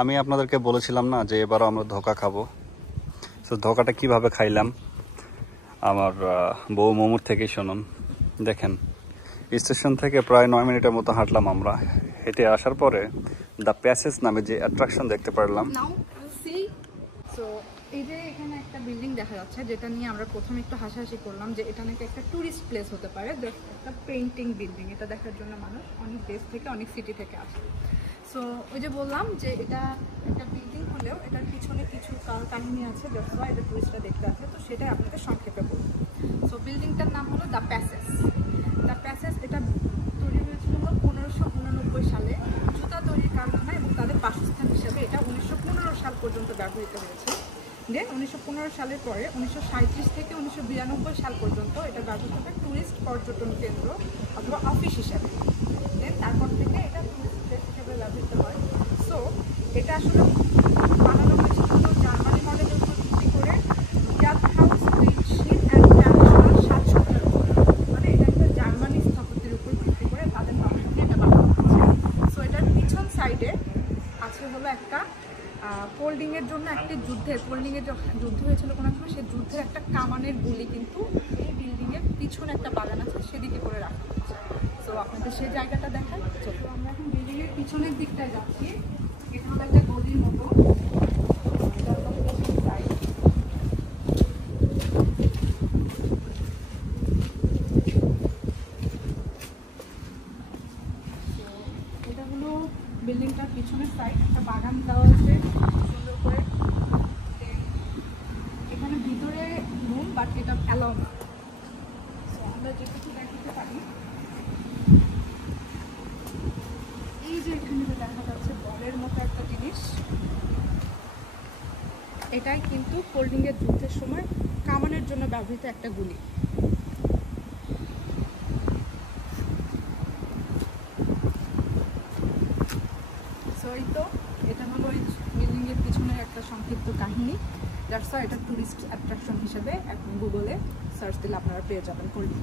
আমি আপনাদেরকে বলেছিলাম না যে এবারও আমরা ধোকা খাবো। তো ধোকাটা কিভাবে খাইলাম আমার বউ মোমোর থেকেই শুনুন। দেখেন, স্টেশন থেকে প্রায় 9 মিনিটের মতো হাঁটলাম আমরা। হেঁটে আসার পরে দ্য প্যাসেজ নামে যে অ্যাট্রাকশন দেখতে পারলাম। সো এই যে এখানে একটা বিল্ডিং দেখা যাচ্ছে, যেটা নিয়ে আমরা প্রথমে একটু হাসাহাসি করলাম যে এটা নাকি একটা ট্যুরিস্ট প্লেস হতে পারে। একটা পেইন্টিং বিল্ডিং, এটা দেখার জন্য মানুষ অনেক দেশ থেকে, অনেক সিটি থেকে আসে। সো ওই যে বললাম যে এটা একটা বিল্ডিং হলেও এটার পিছনে কিছু কাহিনী আছে, যখন এটা টুরিস্টরা দেখতে আসে। তো সেটাই আপনাদের সংক্ষেপে বলব। সো বিল্ডিংটার নাম হলো দ্য প্যাসেজ। দ্য প্যাসেজ এটা তৈরি হয়েছিল 1589 সালে জুতা তৈরির কারখানা এবং তাদের বাসস্থান হিসাবে এটা 1915 সাল পর্যন্ত ব্যবহৃত হয়েছে। দেন 1915 সালের পরে 1937 থেকে 1992 সাল পর্যন্ত এটা ব্যবহৃত হয় ট্যুরিস্ট পর্যটন কেন্দ্র অথবা অফিস হিসাবে। দেন তারপর থেকে এটা ট্যুরিস্ট প্লেস হিসেবে ব্যবহৃত হয়। সো এটা আসলে বানানো হয়েছিল জার্মানি মডেলের উপর ভিত্তি করে, ইয়াত হাউস শিপ অ্যান্ড ট্র্যাডিশনাল সাজসজ্জার উপর। মানে এটা একটা জার্মানি স্থাপত্যের উপর ভিত্তি করে তাদের নকশাতে এটা বানানো হয়েছে। সো এটার পিছন সাইডে আছে হলো একটা কোল্ডিংয়ের জন্য একটি কোল্ডিংয়ের যুদ্ধ হয়েছিল কোনো সময়, সেই যুদ্ধের একটা কামানের গুলি কিন্তু এই বিল্ডিংয়ের পিছনে একটা বাগান আছে সেদিকে করে রাখা হচ্ছে। সো আপনাদের সেই জায়গাটা দেখায়। তো আমরা এখন বিল্ডিংয়ের পিছনের দিকটায় যাচ্ছি। এটা হলো একটা গলির মতো। এটা হলো বিল্ডিংটার পিছনের সাইড, একটা বাগান দেওয়া আছে সুন্দর করে। এখানে ভিতরে রুম, বাট এটা অ্যালাউ না। সো আমরা যেটুকু দেখাতে পারি, এই যে এখানে যে দেখা যাচ্ছে বলের মতো একটা জিনিস, এটাই কিন্তু কোল্ডিংয়ের যুদ্ধের সময় কামানের জন্য ব্যবহৃত একটা গুলি। সো এই তো এটা হলো ওই বিল্ডিংয়ের পিছনের একটা সংক্ষিপ্ত কাহিনী। দ্যাটস ওয়াই এটা টুরিস্ট অ্যাট্রাকশন হিসেবে এখন গুগলে সার্চ দিলে আপনারা পেয়ে যাবেন কোল্ডিং।